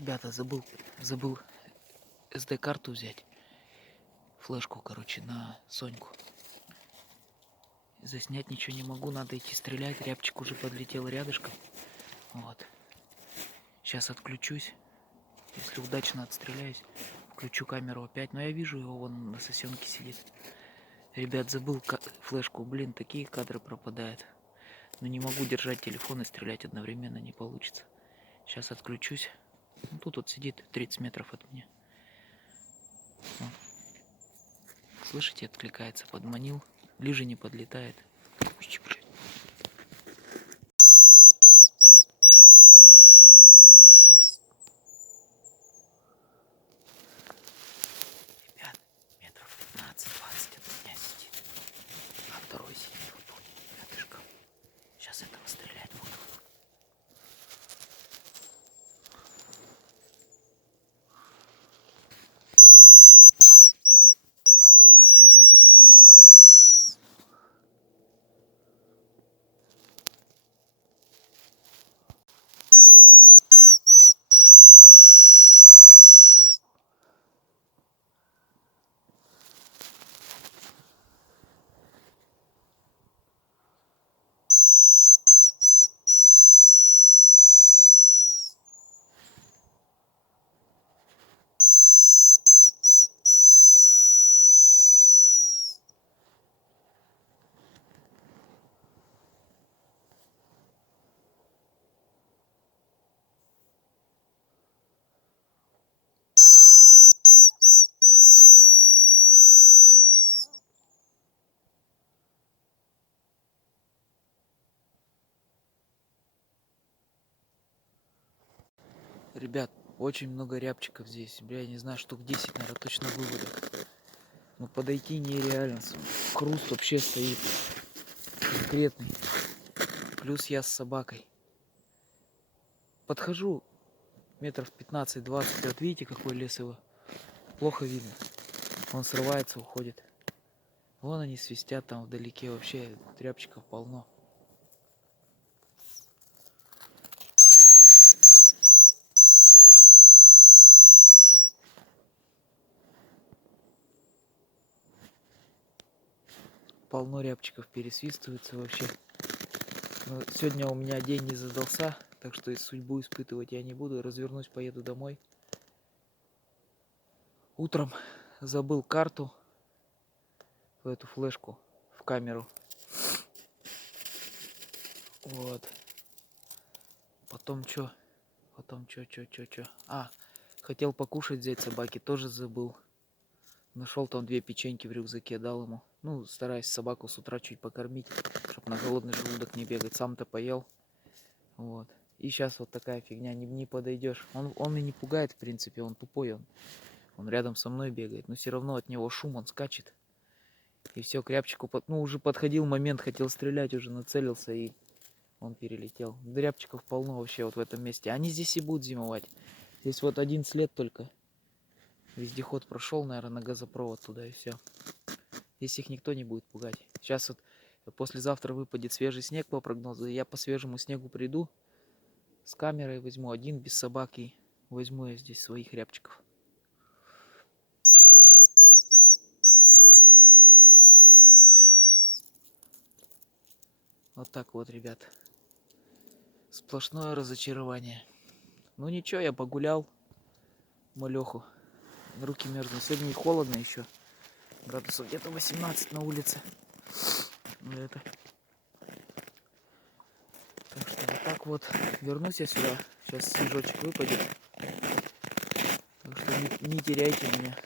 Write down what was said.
Ребята, забыл SD-карту взять. Флешку, короче, на Соньку. Заснять ничего не могу, надо идти стрелять. Рябчик уже подлетел рядышком. Вот. Сейчас отключусь. Если удачно отстреляюсь, включу камеру опять. Но я вижу его, вон на сосенке сидит. Ребят, забыл флешку. Блин, такие кадры пропадают. Но не могу держать телефон и стрелять одновременно, не получится. Сейчас отключусь. Ну, тут вот сидит 30 метров от меня. Вот. Слышите, откликается, подманил. Ближе не подлетает. Ребят, метров 15-20 от меня сидит. А второй сидит вот тут, рядышком. Сейчас этого стрелять буду. Ребят, очень много рябчиков здесь. Бля, я не знаю, штук 10, наверное, точно выводок. Но подойти нереально. Хруст вообще стоит. Конкретный. Плюс я с собакой. Подхожу метров 15-20. Вот видите, какой лес его. Плохо видно. Он срывается, уходит. Вон они свистят там вдалеке. Вообще рябчиков полно. Полно рябчиков пересвистываются вообще. Но сегодня у меня день не задался, так что и судьбу испытывать я не буду. Развернусь, поеду домой. Утром забыл карту, в эту флешку, в камеру. Вот. Потом что? Потом что? А, хотел покушать взять собаке, тоже забыл. Нашел там 2 печеньки в рюкзаке, дал ему. Ну, стараюсь собаку с утра чуть покормить, чтобы на голодный желудок не бегать. Сам-то поел. Вот. И сейчас вот такая фигня, не подойдешь. Он и не пугает, в принципе, он тупой. Он рядом со мной бегает, но все равно от него шум, он скачет. И все, к рябчику, ну, уже подходил момент, хотел стрелять, уже нацелился, и он перелетел. Рябчиков полно вообще вот в этом месте. Они здесь и будут зимовать. Здесь вот один след только. Вездеход прошел, наверное, на газопровод туда, и все. Здесь их никто не будет пугать. Сейчас вот послезавтра выпадет свежий снег по прогнозу, и я по свежему снегу приду, с камерой возьму один без собаки, возьму я здесь своих рябчиков. Вот так вот, ребят. Сплошное разочарование. Ну ничего, я погулял, малеху. Руки мерзнут. Сегодня не холодно еще. Градусов где-то 18 на улице. Ну это. Так что вот так вот. Вернусь я сюда. Сейчас снежочек выпадет. Так что не теряйте меня.